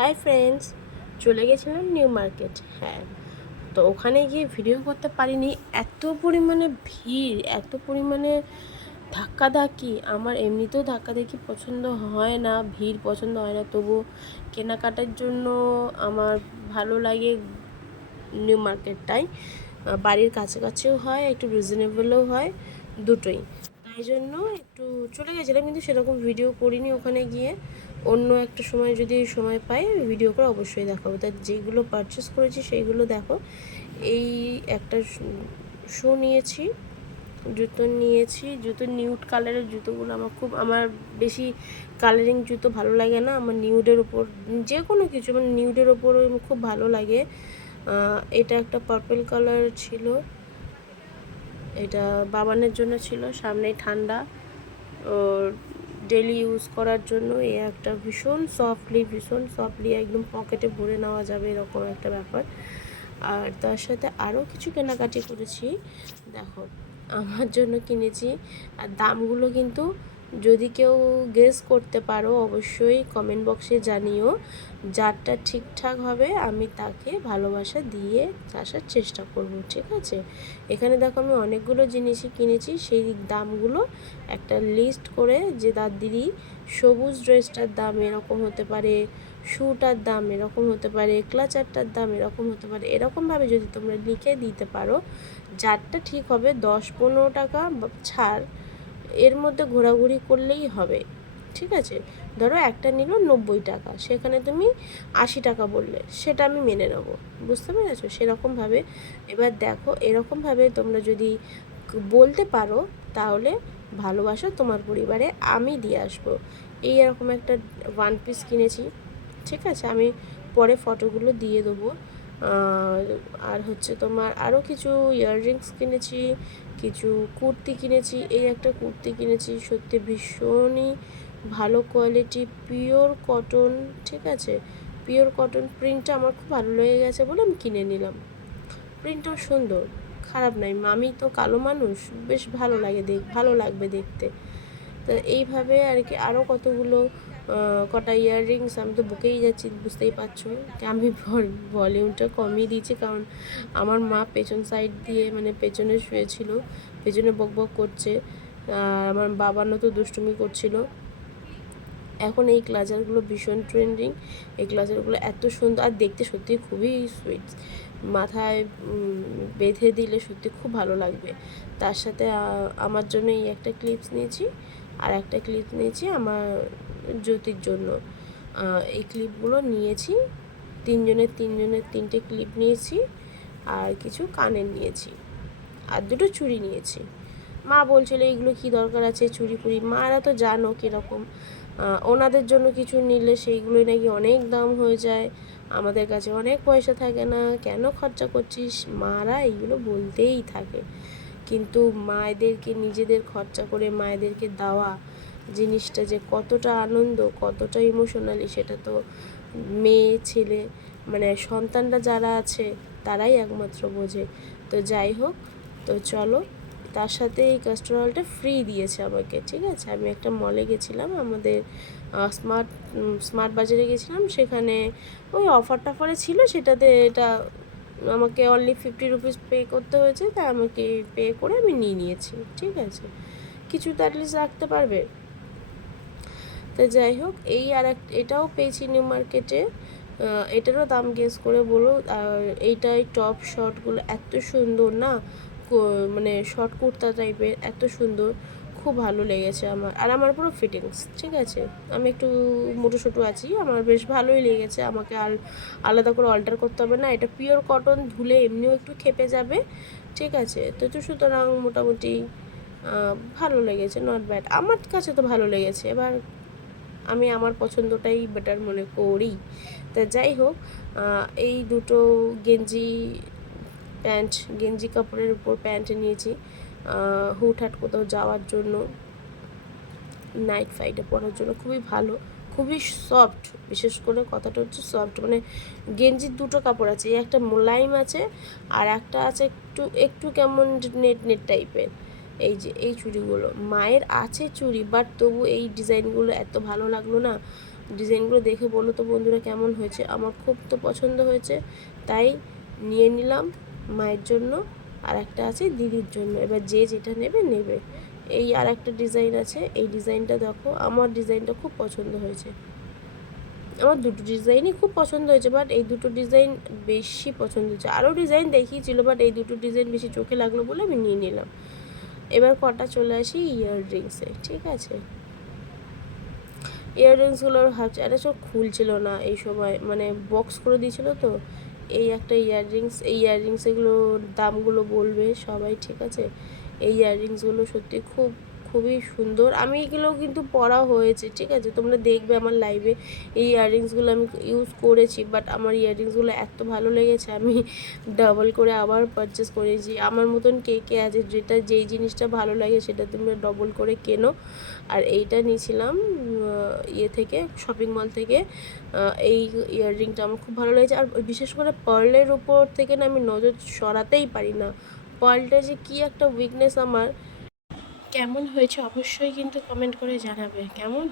Hi friends, চলে গেছিলাম new market. হ্যাঁ, তো ওখানে গিয়ে ভিডিও করতে পারিনি। এত পরিমাণে ভিড়, এত পরিমাণে ধাক্কাধাক্কি। আমার এমনিতেও ধাক্কাধাক্কি পছন্দ হয় না, ভিড় পছন্দ হয় না, তবু কেনাকাটার জন্য আমার ভালো লাগে নিউ মার্কেটটাই। বাড়ির কাছাকাছিও হয়, একটু রিজনেবলও হয়, দুটোই। তাই জন্য একটু চলে গেছিলাম, কিন্তু সেরকম ভিডিও করিনি ওখানে গিয়ে। অন্য একটা সময় যদি সময় পাই ভিডিও করে অবশ্যই দেখাবো। তাই যেগুলো পারচেস করেছি সেইগুলো দেখো। এই একটা শু নিয়েছি, জুতো নিয়েছি, জুতো নিউড কালারের জুতোগুলো আমার বেশি কালারিং জুতো ভালো লাগে না। আমার নিউডের ওপর যে কোনো কিছু মানে নিউডের ওপর খুব ভালো লাগে। এটা একটা পার্পল কালার ছিল, এটা বাবানের জন্য ছিল, সামনেই ঠান্ডা ও ডেলি ইউজ করার জন্য। এই একটা ভীষণ সফটলি একদম পকেটে ভরে নেওয়া যাবে এরকম একটা ব্যাপার। আর তার সাথে আরও কিছু কেনাকাটি করেছি, দেখো আমার জন্য কিনেছি। আর দামগুলো কিন্তু যদি কেউ গেস করতে পারো অবশ্যই কমেন্ট বক্সে জানিও। যারটা ঠিকঠাক হবে আমি তাকে ভালোবাসা দিয়ে আসার চেষ্টা করব, ঠিক আছে? এখানে দেখো আমি অনেকগুলো জিনিসই কিনেছি, সেই দামগুলো একটা লিস্ট করে, যে দিদি সবুজ ড্রেসটার দাম এরকম হতে পারে, শুটার দাম এরকম হতে পারে, ক্লাচারটার দাম এরকম হতে পারে, এরকমভাবে যদি তোমরা লিখে দিতে পারো, যারটা ঠিক হবে 10-15 টাকা ছাড় এর মধ্যে ঘোরাঘুরি করলেই হবে, ঠিক আছে? ধরো একটা নিল 90 টাকা, সেখানে তুমি 80 টাকা বললে, সেটা আমি মেনে নেব, বুঝতে পেরেছো? সেরকমভাবে এবার দেখো, এরকমভাবে তোমরা যদি বলতে পারো তাহলে ভালোবাসা তোমার পরিবারে আমি দিয়ে আসবো। এই এরকম একটা ওয়ান পিস কিনেছি, ঠিক আছে? আমি পরে ফটোগুলো দিয়ে দেবো। আর হচ্ছে তোমার আরও কিছু ইয়াররিংস কিনেছি, কিছু কুর্তি কিনেছি। এই একটা কুর্তি কিনেছি, সত্যি ভীষণই ভালো কোয়ালিটি, পিওর কটন, ঠিক আছে? পিওর কটন, প্রিন্টটা আমার খুব ভালো লেগে গেছে বলে আমি কিনে নিলাম। প্রিন্টটাও সুন্দর, খারাপ নাই। আমি তো কালো মানুষ, বেশ ভালো লাগবে দেখতে। তো এইভাবে আর কি আরও কতগুলো কটা ইয়াররিংস, আমি তো বকেই যাচ্ছি বুঝতেই পারছো। আমি ভলিউমটা কমিয়ে দিয়েছি, কারণ আমার মা পেছন সাইড দিয়ে মানে পেছনে শুয়েছিল, পেছনে বকবক করছে, আর আমার বাবানও তো দুষ্টুমি করছিল। এখন এই ক্লাচারগুলো ভীষণ ট্রেন্ডিং, এই ক্লাচারগুলো এত সুন্দর আর দেখতে সত্যি খুবই সুইট, মাথায় বেঁধে দিলে সত্যি খুব ভালো লাগবে। তার সাথে আমার জন্য এই একটা ক্লিপস নিয়েছি, আর একটা ক্লিপ নিয়েছি আমার জ্যোতির জন্য। এই ক্লিপগুলো নিয়েছি, তিনজনের তিনটে ক্লিপ নিয়েছি, আর কিছু কানের নিয়েছি, আর দুটো চুড়ি নিয়েছি। মা বলছিল এইগুলো কি দরকার আছে চুড়ি ফুড়ি, মারা তো জানো কীরকম, ওনাদের জন্য কিছু নিলে সেইগুলোই নাকি অনেক দাম হয়ে যায়, আমাদের কাছে অনেক পয়সা থাকে না, কেন খরচা করছিস, মারা এইগুলো বলতেই থাকে। কিন্তু মায়েদেরকে নিজেদের খরচা করে মায়েদেরকে দেওয়া জিনিসটা যে কতটা আনন্দ, কতটা ইমোশনালি, সেটা তো মেয়ে ছেলে মানে সন্তানরা যারা আছে তারাই একমাত্র বোঝে। তো যাই হোক, তো চলো, তার সাথে এই কাস্টর অয়েলটা ফ্রি দিয়েছে আমাকে, ঠিক আছে? আমি একটা মলে গেছিলাম, আমাদের স্মার্ট বাজারে গেছিলাম, সেখানে ওই অফার টফারে ছিল, সেটাতে এটা আমাকে অনলি 50 রুপিস পে করতে হয়েছে, তাই আমাকে পে করে আমি নিয়ে নিয়েছি, ঠিক আছে? কিছু তো অ্যাটলিস্ট রাখতে পারবে। তো যাই হোক, এই আর এটাও পেয়েছি নিউ মার্কেটে, এটারও দাম গেস করে বলো। আর এইটাই টপ শর্টগুলো এত সুন্দর না, মানে শর্ট কুর্তা টাইপের, এত সুন্দর, খুব ভালো লেগেছে আমার। আর আমার পুরো ফিটিংস, ঠিক আছে? আমি একটু মোটো আছি, আমার বেশ ভালোই লেগেছে, আমাকে আর আলাদা করে অল্টার করতে হবে না। এটা পিওর কটন, ধুলে এমনিও একটু খেপে যাবে, ঠিক আছে? তো সুতরাং মোটামুটি ভালো লেগেছে, নট ব্যাড, আমার কাছে তো ভালো লেগেছে। এবার আমি আমার পছন্দটাই বেটার মনে করি। তা যাই হোক, এই দুটো গেঞ্জি কাপড়ের উপর প্যান্ট নিয়েছি, হুটহাট কোথাও যাওয়ার জন্য, নাইট ফাইটে পরার জন্য খুবই ভালো, খুবই সফট। বিশেষ করে কথাটা হচ্ছে সফট, মানে গেঞ্জির দুটো কাপড় আছে, এই একটা মোলায়েম আছে, আর একটা আছে একটু একটু কেমন নেট টাইপের। এই যে এই চুড়িগুলো মায়ের আছে চুড়ি, বাট তবু এই ডিজাইনগুলো এত ভালো লাগলো না, ডিজাইনগুলো দেখে বলো তো বন্ধুরা কেমন হয়েছে। আমার খুব তো পছন্দ হয়েছে, তাই নিয়ে নিলাম মায়ের জন্য, আর একটা আছে দিদির জন্য। এবার যে যেটা নেবে নেবে। এই আর একটা ডিজাইন আছে, এই ডিজাইনটা দেখো, আমার ডিজাইনটা খুব পছন্দ হয়েছে। আমার দুটো ডিজাইনই খুব পছন্দ হয়েছে, বাট এই দুটো ডিজাইন বেশি পছন্দ হয়েছে। আরও ডিজাইন দেখিয়েছিল, বাট এই দুটো ডিজাইন বেশি চোখে লাগলো বলে আমি নিয়ে নিলাম। এবার কটা চলে আসি ইয়াররিংসে, ঠিক আছে। ইয়াররিংসগুলোর ভাবছি, এটা সব খুলছিল না এই সময়, মানে বক্স করে দিয়েছিল তো। এই একটা ইয়াররিংস, এই ইয়াররিংস এগুলোর দামগুলো বলবে সবাই, ঠিক আছে। এই ইয়াররিংসগুলো সত্যি খুবই সুন্দর। আমি এগুলো কিন্তু পরা হয়েছে, ঠিক আছে, তোমরা দেখবে আমার লাইভে। এই ইয়াররিংসগুলো আমি ইউজ করেছি, বাট আমার ইয়াররিংসগুলো এত ভালো লেগেছে, আমি ডাবল করে আবার পারচেস করেছি। আমার মতন কে কে আছে, যেই জিনিসটা ভালো লাগে সেটা তোমরা ডবল করে কেনো। আর এইটা নিয়েছিলাম ইয়ে থেকে, শপিং মল থেকে। এই ইয়াররিংটা আমার খুব ভালো লেগেছে। আর বিশেষ করে পার্লের উপর থেকে না আমি নজর সরাতেই পারি না। পার্লটা যে কী একটা উইকনেস আমার। কেমন হয়েছে অবশ্যই কিন্তু কমেন্ট করে জানাবে কেমন।